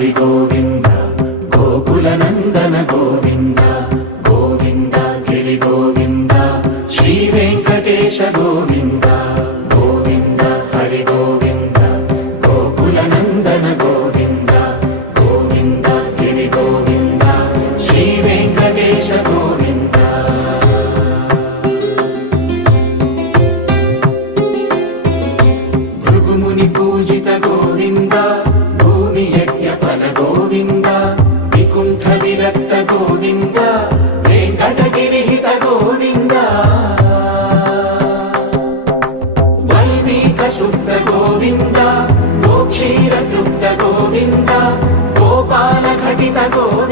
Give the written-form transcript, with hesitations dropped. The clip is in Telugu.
హరి గోవింద గోకుల నందన గోవింద గోవింద గిరి గోవింద శ్రీ వెంకటేశ గోవింద గోవింద హరి గోవింద గోకుల నందన గోవింద గోవింద గిరి గోవింద శ్రీ వెంకటేశ గోవింద భృగుముని పూజిత గోవింద భూమి యజ్ఞ ఫల గోవింద వికుంఠ విరక్త గోవింద వెంకటగిరిహిత గోవింద వైదిక శుద్ధ గోవింద గోక్షీర తృప్త గోవింద గోపాల ఘటిత గోవింద